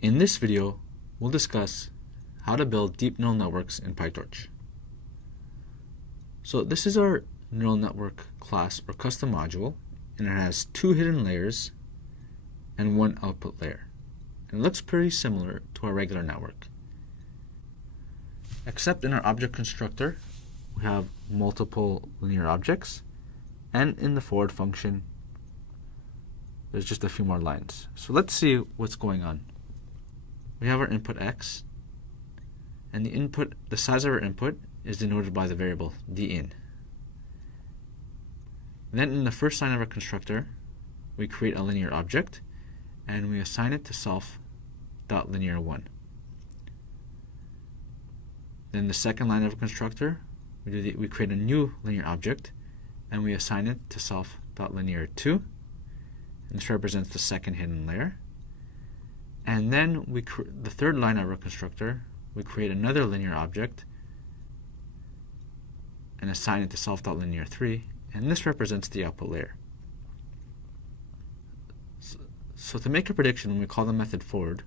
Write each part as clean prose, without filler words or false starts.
In this video, we'll discuss how to build deep neural networks in PyTorch. So this is our neural network class or custom module, and it has two hidden layers and one output layer. And it looks pretty similar to our regular network. Except in our object constructor, we have multiple linear objects, and in the forward function, there's just a few more lines. So let's see what's going on. We have our input x, and the size of our input is denoted by the variable din. Then in the first line of our constructor, we create a linear object, and we assign it to self.linear1. Then the second line of our constructor, we create a new linear object, and we assign it to self.linear2. And this represents the second hidden layer. And then the third line of our constructor, we create another linear object and assign it to self.linear3, and this represents the output layer. So to make a prediction, when we call the method forward,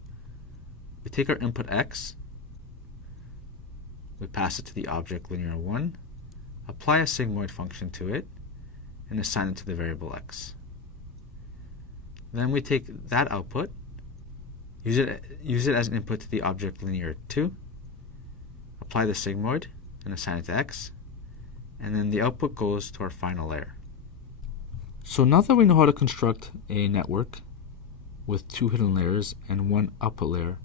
we take our input x, we pass it to the object linear1, apply a sigmoid function to it, and assign it to the variable x. Then we take that output, use it as an input to the object linear2, apply the sigmoid, and assign it to x, and then the output goes to our final layer. So now that we know how to construct a network with two hidden layers and one output layer,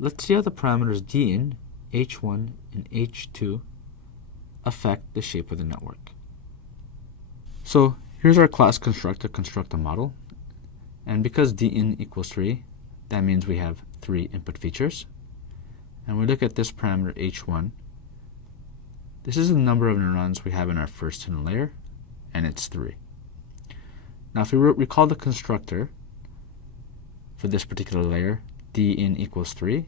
let's see how the parameters din, h1, and h2 affect the shape of the network. So here's our class constructor construct a model, and because din equals 3, that means we have 3 input features. And we look at this parameter h1. This is the number of neurons we have in our first hidden layer, and it's 3. Now if we recall the constructor for this particular layer, din equals 3.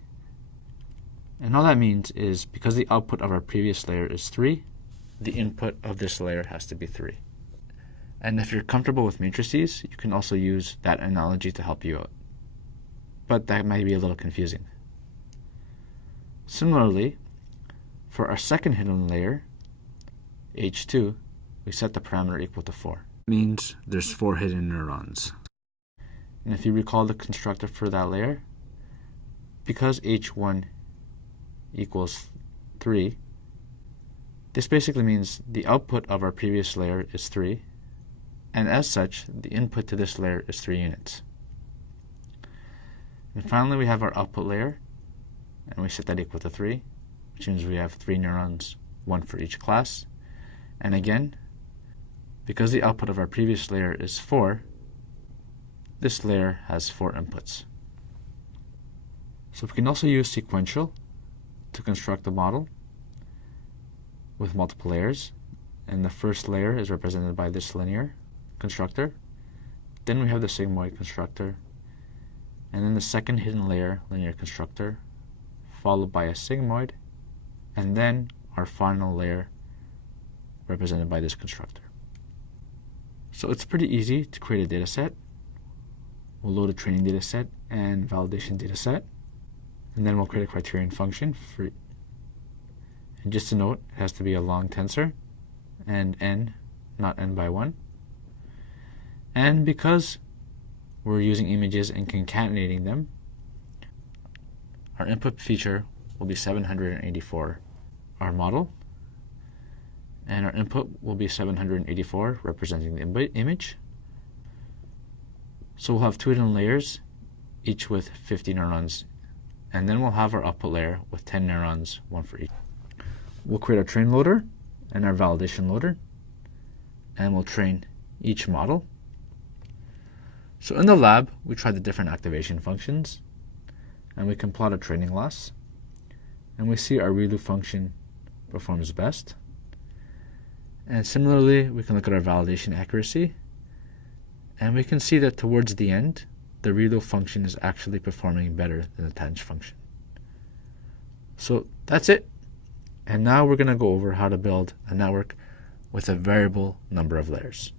And all that means is because the output of our previous layer is 3, the input of this layer has to be 3. And if you're comfortable with matrices, you can also use that analogy to help you out. But that might be a little confusing. Similarly, for our second hidden layer, h2, we set the parameter equal to 4. It means there's 4 hidden neurons. And if you recall the constructor for that layer, because h1 equals 3, this basically means the output of our previous layer is 3, and as such, the input to this layer is 3 units. And finally, we have our output layer, and we set that equal to 3, which means we have 3 neurons, 1 for each class. And again, because the output of our previous layer is 4, this layer has 4 inputs. So we can also use sequential to construct a model with multiple layers. And the first layer is represented by this linear constructor. Then we have the sigmoid constructor, and then the second hidden layer linear constructor, followed by a sigmoid, and then our final layer represented by this constructor. So it's pretty easy to create a data set. We'll load a training data set and validation data set, and then we'll create a criterion function for. And just to note, it has to be a long tensor and n, not n by 1. And because we're using images and concatenating them, our input feature will be 784, our model, and our input will be 784, representing the image. So we'll have 2 hidden layers, each with 50 neurons, and then we'll have our output layer with 10 neurons, 1 for each. We'll create our train loader and our validation loader, and we'll train each model. So in the lab, we tried the different activation functions, and we can plot a training loss, and we see our ReLU function performs best. And similarly, we can look at our validation accuracy, and we can see that towards the end, the ReLU function is actually performing better than the tanh function. So that's it. And now we're going to go over how to build a network with a variable number of layers.